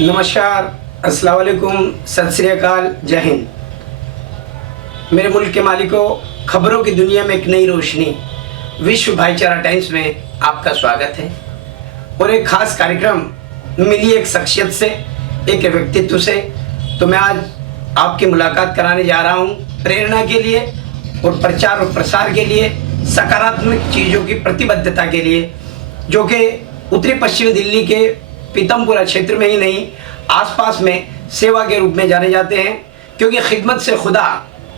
नमस्कार, अस्सलाम वालेकुम, सत श्री अकाल, जय हिंद। मेरे मुल्क के मालिकों, खबरों की दुनिया में एक नई रोशनी विश्व भाईचारा टाइम्स में आपका स्वागत है। और एक खास कार्यक्रम मिली एक शख्सियत से, एक व्यक्तित्व से, तो मैं आज आपकी मुलाकात कराने जा रहा हूँ प्रेरणा के लिए और प्रचार और प्रसार के लिए, सकारात्मक चीज़ों की प्रतिबद्धता के लिए, जो कि उत्तरी पश्चिमी दिल्ली के पीतमपुरा क्षेत्र में ही नहीं, आसपास में सेवा के रूप में जाने जाते हैं, क्योंकि खिदमत से खुदा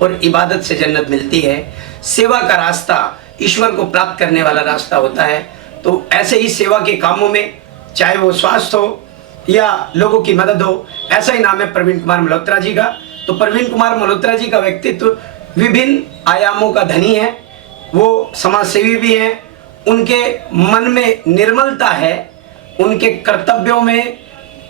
और इबादत से जन्नत मिलती है। सेवा का रास्ता ईश्वर को प्राप्त करने वाला रास्ता होता है। तो ऐसे ही सेवा के कामों में, चाहे वो स्वास्थ्य हो या लोगों की मदद हो, ऐसा ही नाम है प्रवीण कुमार मल्होत्रा जी का। तो प्रवीण कुमार मल्होत्रा जी का व्यक्तित्व विभिन्न आयामों का धनी है। वो समाज सेवी भी हैं, उनके मन में निर्मलता है, उनके कर्तव्यों में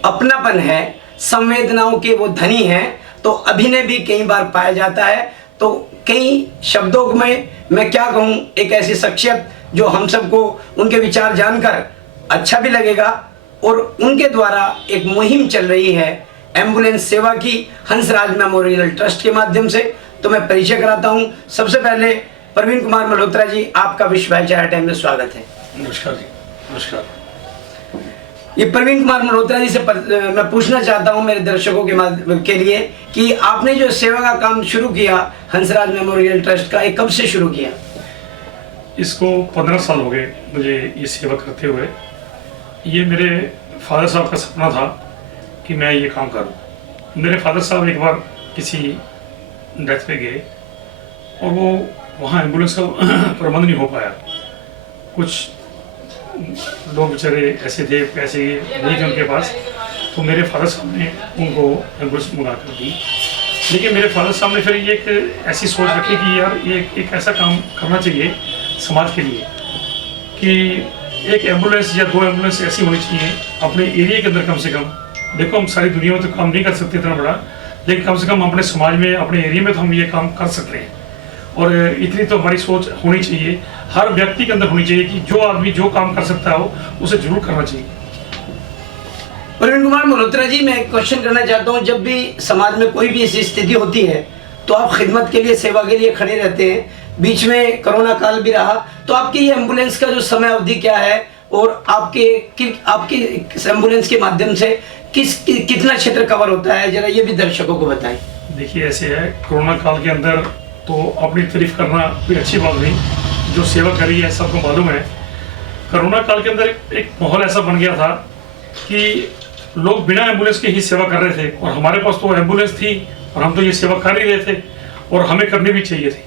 अपनापन है, संवेदनाओं के वो धनी हैं। तो अभिनय भी कई बार पाया जाता है। तो कई शब्दों में मैं क्या कहूँ, एक ऐसी शख्सियत जो हम सबको उनके विचार जानकर अच्छा भी लगेगा। और उनके द्वारा एक मुहिम चल रही है एम्बुलेंस सेवा की, हंसराज मेमोरियल ट्रस्ट के माध्यम से। तो मैं परिचय कराता हूँ। सबसे पहले प्रवीण कुमार मल्होत्रा जी, आपका विश्व भाईचारा टाइम में स्वागत है। नमस्कार जी। नमस्कार। ये प्रवीण कुमार मल्होत्रा जी से मैं पूछना चाहता हूँ मेरे दर्शकों के लिए कि आपने जो सेवा का काम शुरू किया हंसराज मेमोरियल ट्रस्ट का, ये कब से शुरू किया? इसको 15 साल हो गए मुझे ये सेवा करते हुए। ये मेरे फादर साहब का सपना था कि मैं ये काम करूँ। मेरे फादर साहब एक बार किसी डेथ पे गए और वो वहाँ एम्बुलेंस का प्रबंध नहीं हो पाया। कुछ लोग बेचारे ऐसे थे, पैसे नहीं थे उनके पास, तो मेरे फादर साहब ने उनको एम्बुलेंस मंगा कर दी। लेकिन मेरे फादर साहब ने फिर ये एक ऐसी सोच रखी कि यार ये एक ऐसा काम करना चाहिए समाज के लिए कि एक एम्बुलेंस या 2 एम्बुलेंस ऐसी होनी चाहिए अपने एरिया के अंदर कम से कम। देखो, हम सारी दुनिया में तो काम नहीं कर सकते इतना बड़ा, लेकिन कम से कम अपने समाज में, अपने एरिया में तो हम ये काम कर सकते हैं। और इतनी तो हमारी सोच होनी चाहिए, हर व्यक्ति के अंदर होनी चाहिए कि जो आदमी जो काम कर सकता हो उसे जरूर करना चाहिए। प्रवीण कुमार मल्होत्रा जी, मैं एक क्वेश्चन करना चाहता हूँ। जब भी समाज में कोई भी ऐसी स्थिति होती है तो आप खिदमत के लिए, सेवा के लिए खड़े रहते हैं। बीच में कोरोना काल भी रहा, तो आपकी ये एम्बुलेंस का जो समय अवधि क्या है और आपके एम्बुलेंस के माध्यम से कितना क्षेत्र कवर होता है, जरा ये भी दर्शकों को बताएं। देखिए, ऐसे है, कोरोना काल के अंदर तो अपनी तारीफ करना कोई अच्छी बात नहीं, जो सेवा करी है सबको मालूम है। कोरोना काल के अंदर एक माहौल ऐसा बन गया था कि लोग बिना एम्बुलेंस के ही सेवा कर रहे थे, और हमारे पास तो एम्बुलेंस थी और हम तो ये सेवा कर ही रहे थे और हमें करनी भी चाहिए थी।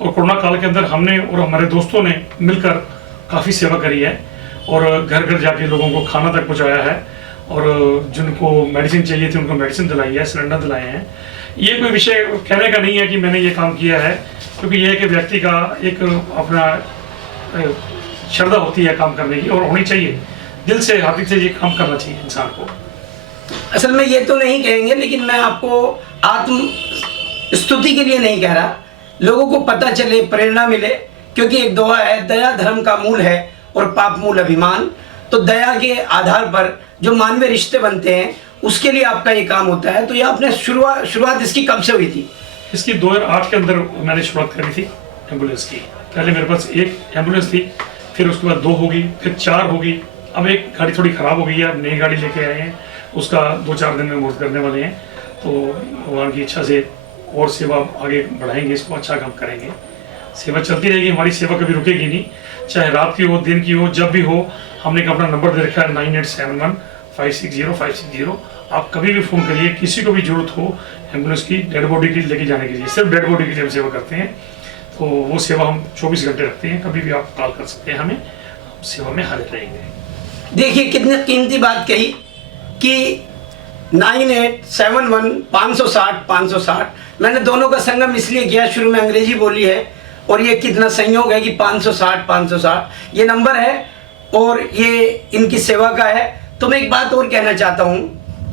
और कोरोना काल के अंदर हमने और हमारे दोस्तों ने मिलकर काफ़ी सेवा करी है और घर घर जाके लोगों को खाना तक पहुँचाया है, और जिनको मेडिसिन चाहिए थी उनको मेडिसिन दिलाई है, सिलेंडर दिलाए हैं। ये कोई विषय कहने का नहीं है कि मैंने ये काम किया है, क्योंकि ये है कि व्यक्ति का एक अपना श्रद्धा होती है काम करने की, और होनी चाहिए, दिल से, हार्दिक से ये काम करना चाहिए इंसान को। असल में ये तो नहीं कहेंगे, लेकिन मैं आपको आत्म स्तुति के लिए नहीं कह रहा, लोगों को पता चले, प्रेरणा मिले। क्योंकि एक दोहा है, दया धर्म का मूल है और पाप मूल अभिमान। तो दया के आधार पर जो मानवीय रिश्ते बनते हैं, उसके लिए आपका ये काम होता है। तो ये आपने शुरुआत इसकी कब से हुई थी? इसकी 2008 के अंदर मैंने शुरुआत करी थी एम्बुलेंस की। पहले मेरे पास एक एम्बुलेंस थी, फिर उसके बाद 2 होगी, फिर 4 होगी। अब एक गाड़ी थोड़ी ख़राब हो गई है, अब नई गाड़ी लेके आए हैं, उसका 2-4 दिन में मुहूर्त करने वाले हैं। तो भगवान की इच्छा से और सेवा आगे बढ़ाएंगे, इसको अच्छा काम करेंगे। सेवा चलती रहेगी, हमारी सेवा कभी रुकेगी नहीं, चाहे रात की हो, दिन की हो, जब भी हो। हमने अपना नंबर दे रखा है 9871560560। आप कभी भी फ़ोन करिए, किसी को भी जरूरत हो एम्बुलेंस की, डेड बॉडी की लेके जाने के लिए, सिर्फ डेड बॉडी के लिए हम सेवा करते हैं। तो वो सेवा हम 24 घंटे रखते हैं, कभी भी आप कॉल कर सकते हैं हमें, हम सेवा में हाजिर रहेंगे। देखिए, कितनी कीमती बात कही कि 9871 560 मैंने दोनों का संगम इसलिए किया, शुरू में अंग्रेजी बोली है और ये कितना संयोग है कि 560 ये नंबर है और ये इनकी सेवा का है। तो मैं एक बात और कहना चाहता हूँ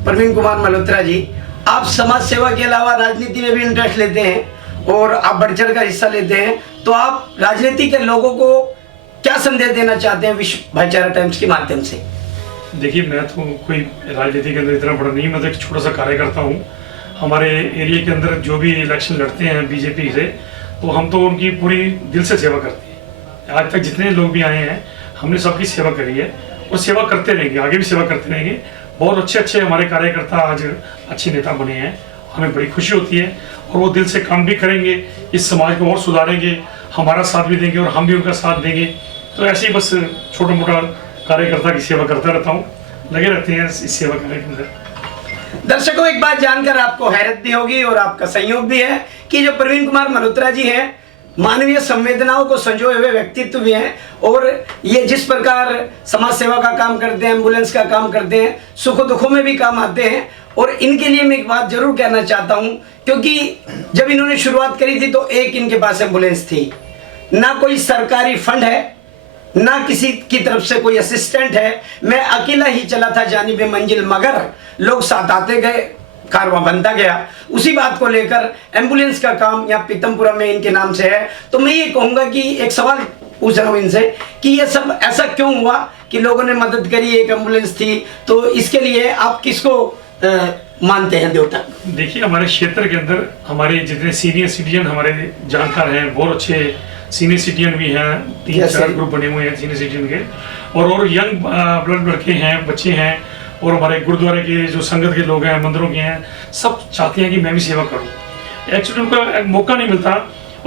प्रवीण कुमार मल्होत्रा जी, आप समाज सेवा के अलावा राजनीति में भी इंटरेस्ट लेते हैं और आप बढ़ चढ़ कर हिस्सा लेते हैं। तो आप राजनीति के लोगों को क्या संदेश देना चाहते हैं विश्व भाईचारा टाइम्स के माध्यम से? देखिए, मैं तो कोई राजनीति के अंदर इतना बड़ा नहीं, मैं तो एक छोटा सा कार्यकर्ता हूँ। हमारे एरिया के अंदर जो भी इलेक्शन लड़ते हैं बीजेपी से, तो हम तो उनकी पूरी दिल से सेवा करते हैं। आज तक जितने लोग भी आए हैं हमने सबकी सेवा करी है और सेवा करते रहेंगे, आगे भी सेवा करते रहेंगे। बहुत अच्छे अच्छे हमारे कार्यकर्ता आज अच्छे नेता बने हैं, हमें बड़ी खुशी होती है। और वो दिल से काम भी करेंगे, इस समाज को और सुधारेंगे, हमारा साथ भी देंगे और हम भी उनका साथ देंगे। तो ऐसे ही बस छोटा मोटा कार्यकर्ता की सेवा करता रहता हूँ, लगे रहते हैं इस सेवा करने के अंदर। दर्शकों, एक बात जानकर आपको हैरत भी होगी और आपका संयोग भी है कि जो प्रवीण कुमार मल्होत्रा जी हैं, मानवीय संवेदनाओं को संजोए हुए व्यक्तित्व भी हैं। और ये जिस प्रकार समाज सेवा का काम करते हैं, एम्बुलेंस का काम करते हैं, सुख दुखों में भी काम आते हैं। और इनके लिए मैं एक बात जरूर कहना चाहता हूं, क्योंकि जब इन्होंने शुरुआत करी थी तो एक इनके पास एम्बुलेंस थी, ना कोई सरकारी फंड है, ना किसी की तरफ से कोई असिस्टेंट है। मैं अकेला ही चला था जानिबे मंजिल, मगर लोग साथ आते गए, कारवां बनता गया। उसी बात को लेकर एम्बुलेंस का काम यहाँ पीतमपुरा में इनके नाम से है। तो मैं ये कहूँगा कि एक सवाल पूछ रहा हूँ इनसे कि ये सब ऐसा क्यों हुआ कि लोगों ने मदद करी, एक एम्बुलेंस थी, तो इसके लिए आप किसको मानते हैं देवता? देखिए, हमारे क्षेत्र के अंदर हमारे जितने सीनियर सिटीजन हमारे जानकार हैं, बहुत अच्छे सीनियर सिटीजन भी हैं, 3-4 ग्रुप बने हुए हैं सीनियर सिटीजन के, और यंग ब्लड लड़के हैं, बच्चे हैं, और हमारे गुरुद्वारे के जो संगत के लोग हैं, मंदिरों के हैं, सब चाहते हैं कि मैं भी सेवा करूं। एक्चुअली उनको एक मौका नहीं मिलता,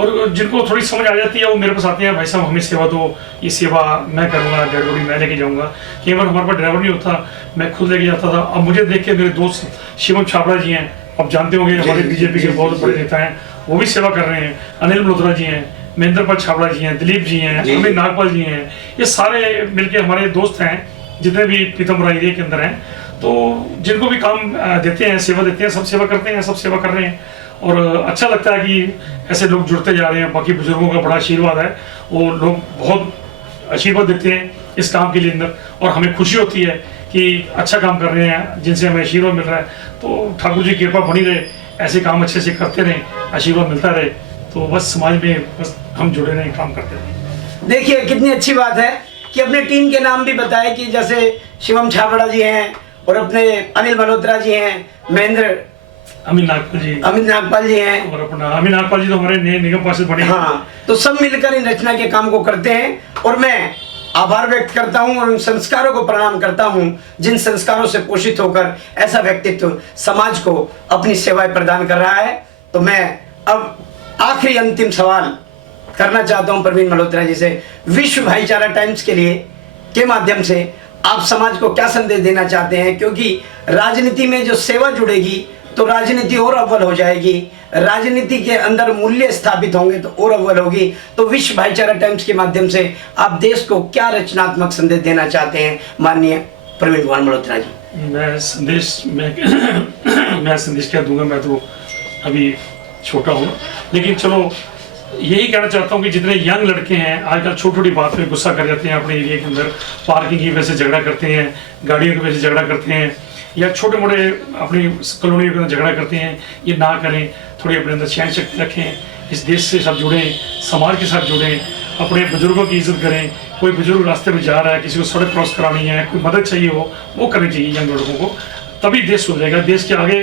और जिनको थोड़ी समझ आ जाती है वो मेरे पास आते हैं, भाई साहब हमें सेवा दो, ये सेवा मैं करूँगा, डेड बॉडी मैं लेके जाऊँगा। कई बार हमारे पास ड्राइवर नहीं होता, मैं खुद लेके जाता था। अब मुझे देख के मेरे दोस्त शिवम छाबड़ा जी हैं, आप जानते होंगे हमारे बीजेपी के बहुत बड़े नेता हैं, वो भी सेवा कर रहे हैं। अनिल मल्होत्रा जी हैं, महेंद्र पाल छाबड़ा जी हैं, दिलीप जी हैं, अमित नागपाल जी हैं, ये सारे मिलके हमारे दोस्त हैं जितने भी पीतमपुरा एरिया के अंदर हैं। तो जिनको भी काम देते हैं, सेवा देते हैं, सब सेवा करते हैं, सब सेवा कर रहे हैं। और अच्छा लगता है कि ऐसे लोग जुड़ते जा रहे हैं। बाकी बुजुर्गों का बड़ा आशीर्वाद है, वो लोग बहुत आशीर्वाद देते हैं इस काम के लिए अंदर, और हमें खुशी होती है कि अच्छा काम कर रहे हैं, जिनसे हमें आशीर्वाद मिल रहा है। तो ठाकुर जी की कृपा बनी रहे, ऐसे काम अच्छे से करते रहें, आशीर्वाद मिलता रहे, तो बस समाज में बस हम जुड़े रहें, काम करते रहें। देखिए कितनी अच्छी बात है कि अपने टीम के नाम भी बताए कि जैसे शिवम छाबड़ा जी हैं, और अपने अनिल मल्होत्रा जी हैं, महेंद्र अमित नागपाल जी हैं, और अपना अमित नागपाल जी तो हमारे नए निगम पार्षद बने। हाँ, तो सब मिलकर इन रचना के काम को करते हैं। और मैं आभार व्यक्त करता हूं और उन संस्कारों को प्रणाम करता हूं जिन संस्कारों से पोषित होकर ऐसा व्यक्तित्व समाज को अपनी सेवाएं प्रदान कर रहा है। तो मैं अब आखिरी अंतिम सवाल करना चाहता हूं प्रवीण मल्होत्रा जी से। विश्व भाईचारा टाइम्स के लिए के माध्यम से आप समाज को क्या संदेश देना चाहते हैं? क्योंकि राजनीति में जो सेवा जुड़ेगी तो राजनीति और अव्वल हो जाएगी, राजनीति के अंदर मूल्य स्थापित होंगे तो और अव्वल होगी। तो विश्व भाईचारा टाइम्स के माध्यम से आप देश को क्या रचनात्मक संदेश देना चाहते हैं माननीय प्रवीण कुमार मल्होत्रा जी? मैं संदेश क्या दूंगा, मैं तो अभी छोटा हूँ, लेकिन चलो यही कहना चाहता हूँ कि जितने यंग लड़के हैं आजकल छोटी छोटी बात पे गुस्सा कर जाते हैं, अपने एरिया के अंदर पार्किंग की वजह से झगड़ा करते हैं, गाड़ियों की वजह से झगड़ा करते हैं, या छोटे मोटे अपनी कॉलोनियों के अंदर झगड़ा करते हैं, ये ना करें। थोड़ी अपने अंदर सहन शक्ति रखें, इस देश से साथ जुड़ें, समाज के साथ जुड़ें, अपने बुजुर्गों की इज्जत करें। कोई बुजुर्ग रास्ते में जा रहा है, किसी को सड़क क्रॉस करानी है, कोई मदद चाहिए हो, वो करनी चाहिए यंग लड़कों को, तभी देश सुधरेगा। देश के आगे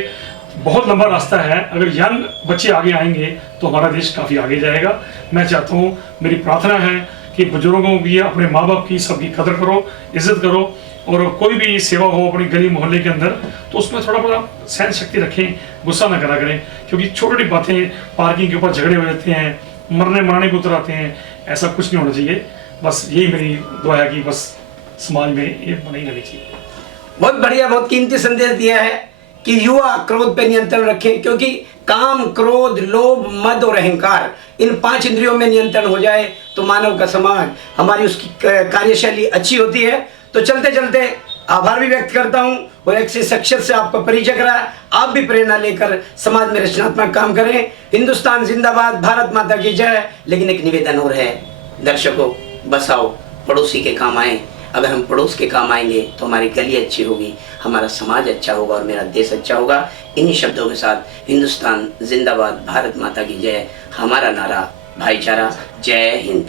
बहुत लंबा रास्ता है, अगर यंग बच्चे आगे आएंगे तो हमारा देश काफ़ी आगे जाएगा। मैं चाहता हूँ, मेरी प्रार्थना है कि बुजुर्गों की, अपने माँ बाप की, सबकी कदर करो, इज्जत करो, और कोई भी सेवा हो अपनी गली मोहल्ले के अंदर तो उसमें थोड़ा बड़ा सहन शक्ति रखें, गुस्सा ना करा करें। क्योंकि छोटी छोटी बातें, पार्किंग के ऊपर झगड़े हो जाते हैं, मरने पे उतर आते हैं, ऐसा कुछ नहीं होना चाहिए। बस यही मेरी दुआ है कि बस समाज में ये नहीं रहनी चाहिए। बहुत बढ़िया, बहुत कीमती संदेश दिया है कि युवा क्रोध पे नियंत्रण रखें, क्योंकि काम, क्रोध, लोभ, मद और अहंकार, इन 5 इंद्रियों में नियंत्रण हो जाए तो मानव का समाज, हमारी उसकी कार्यशैली अच्छी होती है। तो चलते चलते आभार भी व्यक्त करता हूं और एक शख्सियत से आपको परिचय कराया। आप भी प्रेरणा लेकर समाज में रचनात्मक काम करें। हिंदुस्तान जिंदाबाद, भारत माता की जय। लेकिन एक निवेदन और है, दर्शकों, बस आओ पड़ोसी के काम आए। अगर हम पड़ोस के काम आएंगे तो हमारी गली अच्छी होगी, हमारा समाज अच्छा होगा और मेरा देश अच्छा होगा। इन्हीं शब्दों के साथ हिंदुस्तान जिंदाबाद, भारत माता की जय, हमारा नारा भाईचारा। जय हिंद।